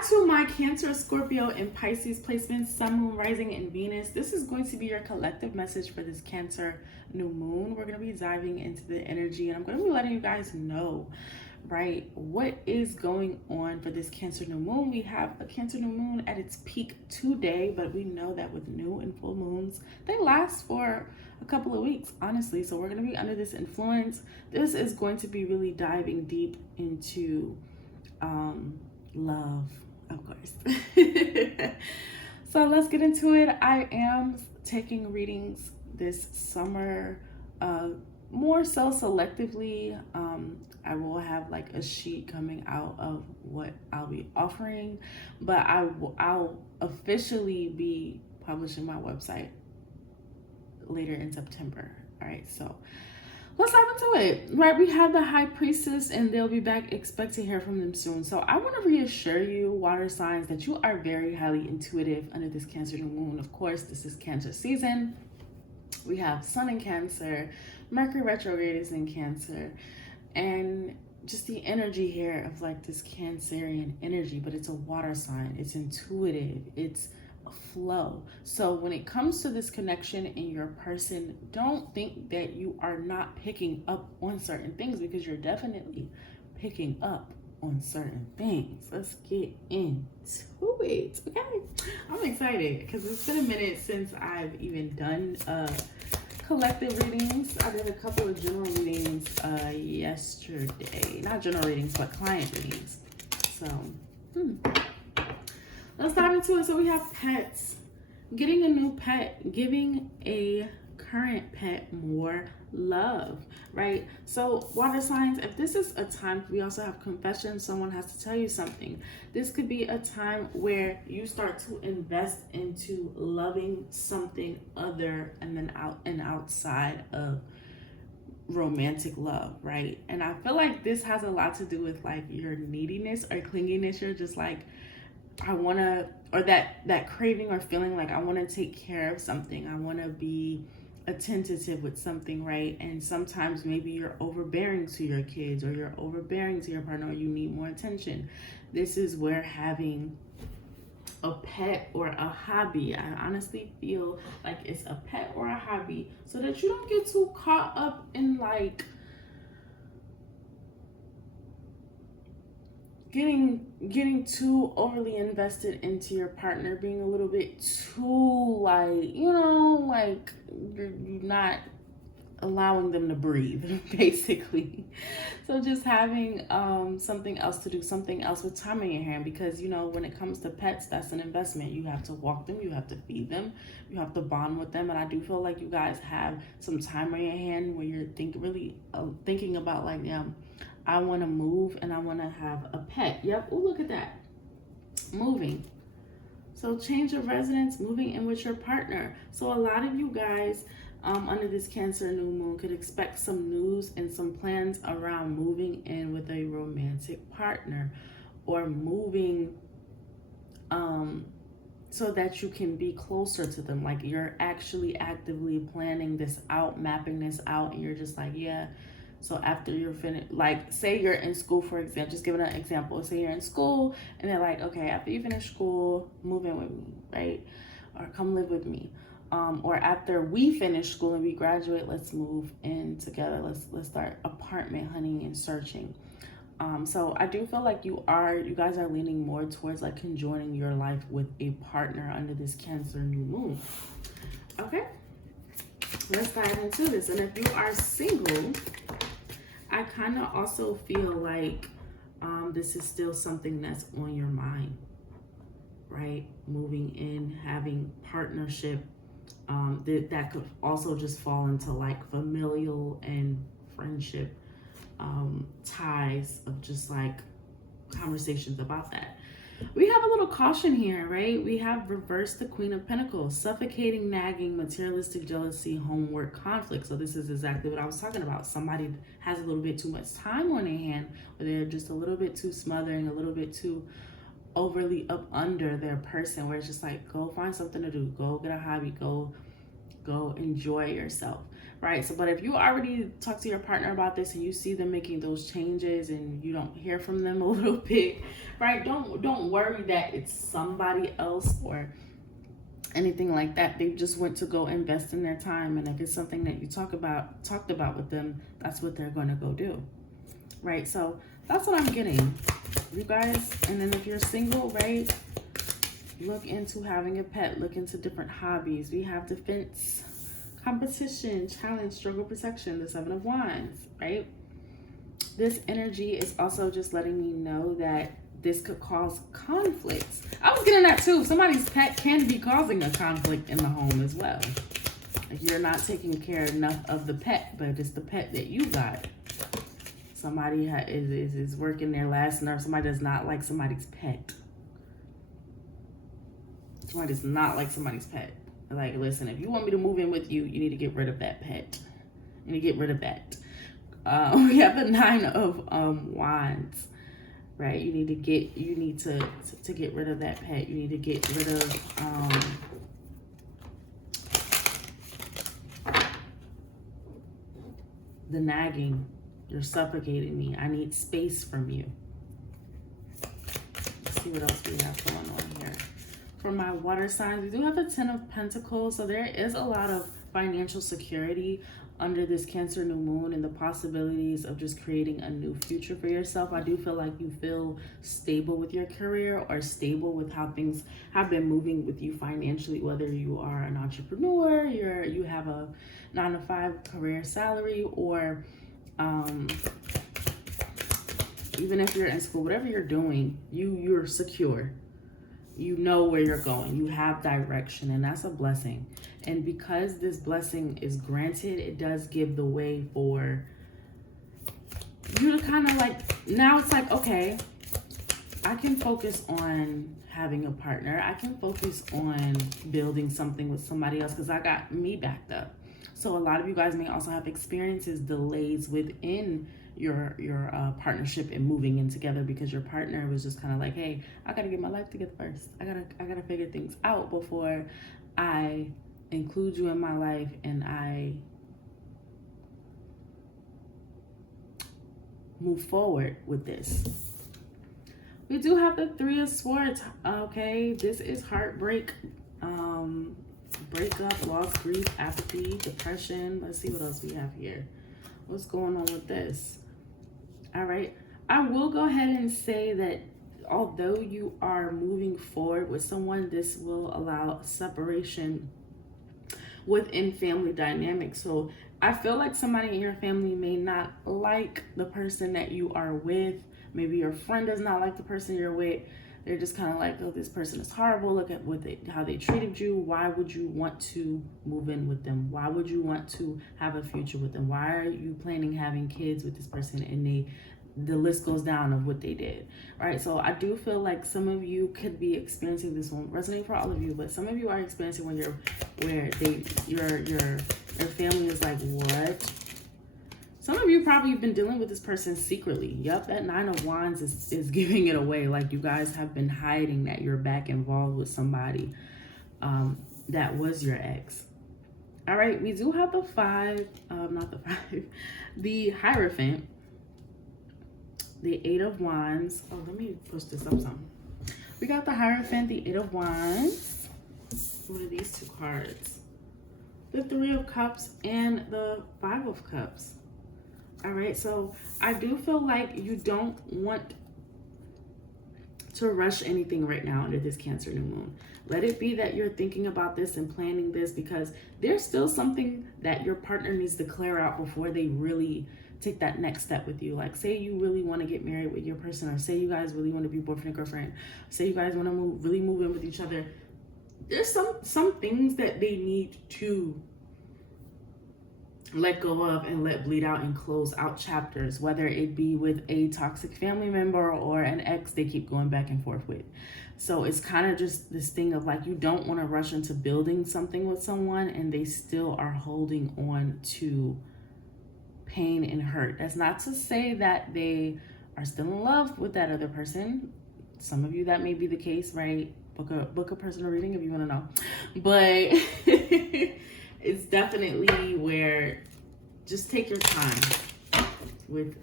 back to my Cancer, Scorpio, and Pisces placements, Sun, Moon, Rising, and Venus. This is going to be your collective message for this Cancer new moon. We're going to be diving into the energy, and I'm going to be letting you guys know, right, what is going on for this Cancer new moon. We have a Cancer new moon at its peak today, but we know that with new and full moons, they last for a couple of weeks, honestly. So we're going to be under this influence. This is going to be really diving deep into love, of course. So let's get into it. I am taking readings this summer, more so selectively. I will have like a sheet coming out of what I'll be offering, but I'll officially be publishing my website later in September. All right, so let's dive into it. Right, we have the High Priestess, and they'll be back. Expect to hear from them soon. So I want to reassure you, water signs, that you are very highly intuitive under this Cancer new moon. Of course, this is Cancer season. We have Sun in Cancer, Mercury retrograde is in Cancer, and just the energy here of like this Cancerian energy, but it's a water sign. It's intuitive. It's flow. So when it comes to this connection in your person, don't think that you are not picking up on certain things, because you're definitely picking up on certain things. Let's get into it. Okay, I'm excited because it's been a minute since I've even done collective readings. I did a couple of general readings yesterday, not general readings but client readings. So let's dive into it. So we have pets. Getting a new pet, giving a current pet more love, right? So water signs, if this is a time, we also have confession. Someone has to tell you something. This could be a time where you start to invest into loving something other and outside of romantic love, right? And I feel like this has a lot to do with like your neediness or clinginess. You're just like, I want to, or that craving or feeling like I want to take care of something. I want to be attentive with something, right? And sometimes maybe you're overbearing to your kids, or you're overbearing to your partner, or you need more attention. This is where having a pet or a hobby, I honestly feel like it's a pet or a hobby, so that you don't get too caught up in like getting too overly invested into your partner, being a little bit too like, like you're not allowing them to breathe, basically. So just having something else to do, something else with time in your hand, because when it comes to pets, that's an investment. You have to walk them, you have to feed them, you have to bond with them. And I do feel like you guys have some time on your hand where you're thinking about like, I want to move and I want to have a pet. Yep. Oh, look at that. Moving. So change of residence, moving in with your partner. So a lot of you guys under this Cancer new moon could expect some news and some plans around moving in with a romantic partner, or moving so that you can be closer to them. Like you're actually actively planning this out, mapping this out, and you're just like, yeah. So after you're finished, like say you're in school, for example, just giving an example. Say you're in school and they're like, okay, after you finish school, move in with me, right? Or come live with me. Or after we finish school and we graduate, let's move in together. Let's start apartment hunting and searching. So I do feel like you guys are leaning more towards like conjoining your life with a partner under this Cancer new moon. Okay, let's dive into this. And if you are single, I kind of also feel like this is still something that's on your mind, right? Moving in, having partnership, that could also just fall into like familial and friendship ties, of just like conversations about that. We have a little caution here, right? We have reversed the Queen of Pentacles, suffocating, nagging, materialistic jealousy, homework, conflict. So this is exactly what I was talking about. Somebody has a little bit too much time on their hand, or they're just a little bit too smothering, a little bit too overly up under their person, where it's just like, go find something to do, go get a hobby, go enjoy yourself, right? So, but if you already talk to your partner about this and you see them making those changes and you don't hear from them a little bit, right? Don't worry that it's somebody else or anything like that. They just went to go invest in their time, and if it's something that you talked about with them, that's what they're going to go do, right? So that's what I'm getting, you guys. And then if you're single, right, look into having a pet, look into different hobbies. We have defense, competition, challenge, struggle, protection, the Seven of Wands, right? This energy is also just letting me know that this could cause conflicts. I was getting that too. Somebody's pet can be causing a conflict in the home as well. Like you're not taking care enough of the pet, but it's the pet that you got. Somebody is working their last nerve. Somebody does not like somebody's pet. Somebody does not like somebody's pet. Like, listen, if you want me to move in with you, you need to get rid of that pet. You need to get rid of that. We have the Nine of Wands. Right, you need to get rid of that pet. You need to get rid of the nagging. You're suffocating me. I need space from you. Let's see what else we have going on here. For my water signs, we do have the Ten of Pentacles. So there is a lot of financial security under this Cancer new moon and the possibilities of just creating a new future for yourself. I do feel like you feel stable with your career or stable with how things have been moving with you financially, whether you are an entrepreneur, you have a 9-to-5 career salary, or even if you're in school, whatever you're doing, you're secure. You know where you're going. You have direction, and that's a blessing. And because this blessing is granted, it does give the way for you to kind of like, now it's like, okay, I can focus on having a partner. I can focus on building something with somebody else because I got me backed up. So a lot of you guys may also have experiences, delays within your partnership and moving in together because your partner was just kind of like, hey, I gotta get my life together first. I gotta figure things out before I include you in my life and I move forward with this. We do have the Three of Swords. Okay, this is heartbreak, breakup, loss, grief, apathy, depression. Let's see what else we have here. What's going on with this? All right, I will go ahead and say that although you are moving forward with someone, this will allow separation within family dynamics. So I feel like somebody in your family may not like the person that you are with. Maybe your friend does not like the person you're with. They're just kind of like, oh, this person is horrible. Look at how they treated you. Why would you want to move in with them? Why would you want to have a future with them? Why are you planning having kids with this person? And the list goes down of what they did. All right, so I do feel like some of you could be experiencing this. Won't resonate for all of you, but some of you are experiencing where your family is like, what? Some of you probably have been dealing with this person secretly. Yep, that Nine of Wands is giving it away. Like you guys have been hiding that you're back involved with somebody that was your ex. All right, we do have the the Hierophant, the Eight of Wands. Oh, let me push this up some. We got the Hierophant, the Eight of Wands. What are these two cards? The Three of Cups and the Five of Cups. All right, so I do feel like you don't want to rush anything right now under this Cancer new moon. Let it be that you're thinking about this and planning this because there's still something that your partner needs to clear out before they really take that next step with you. Like say you really want to get married with your person, or say you guys really want to be boyfriend and girlfriend, say you guys want to really move in with each other. There's some things that they need to let go of and let bleed out and close out chapters, whether it be with a toxic family member or an ex they keep going back and forth with. So it's kind of just this thing of like, you don't want to rush into building something with someone and they still are holding on to pain and hurt. That's not to say that they are still in love with that other person. Some of you that may be the case, right? Book a personal reading if you want to know. But it's definitely where just take your time with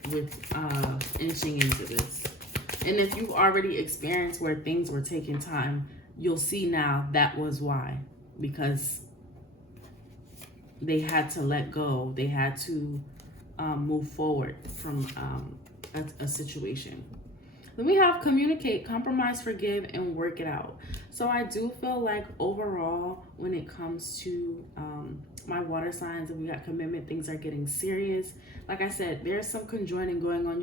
inching into this. And if you've already experienced where things were taking time, you'll see now that was why. Because they had to let go. They had to move forward from a situation. Then we have communicate, compromise, forgive, and work it out. So I do feel like overall, when it comes to my water signs and we got commitment, things are getting serious. Like I said, there's some conjoining going on.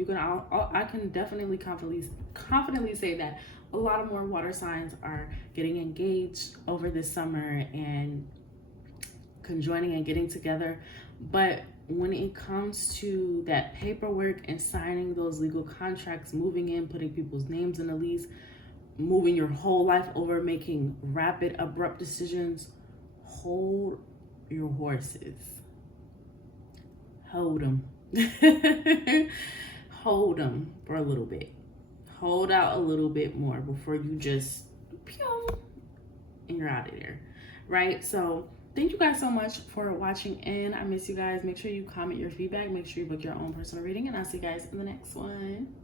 I can definitely confidently say that a lot of more water signs are getting engaged over this summer and conjoining and getting together. But when it comes to that paperwork and signing those legal contracts, moving in, putting people's names in the lease, moving your whole life over, making rapid, abrupt decisions, hold your horses. Hold them. Hold them for a little bit. Hold out a little bit more before you just pew, and you're out of there, right? So thank you guys so much for watching in. I miss you guys. Make sure you comment your feedback. Make sure you book your own personal reading, and I'll see you guys in the next one.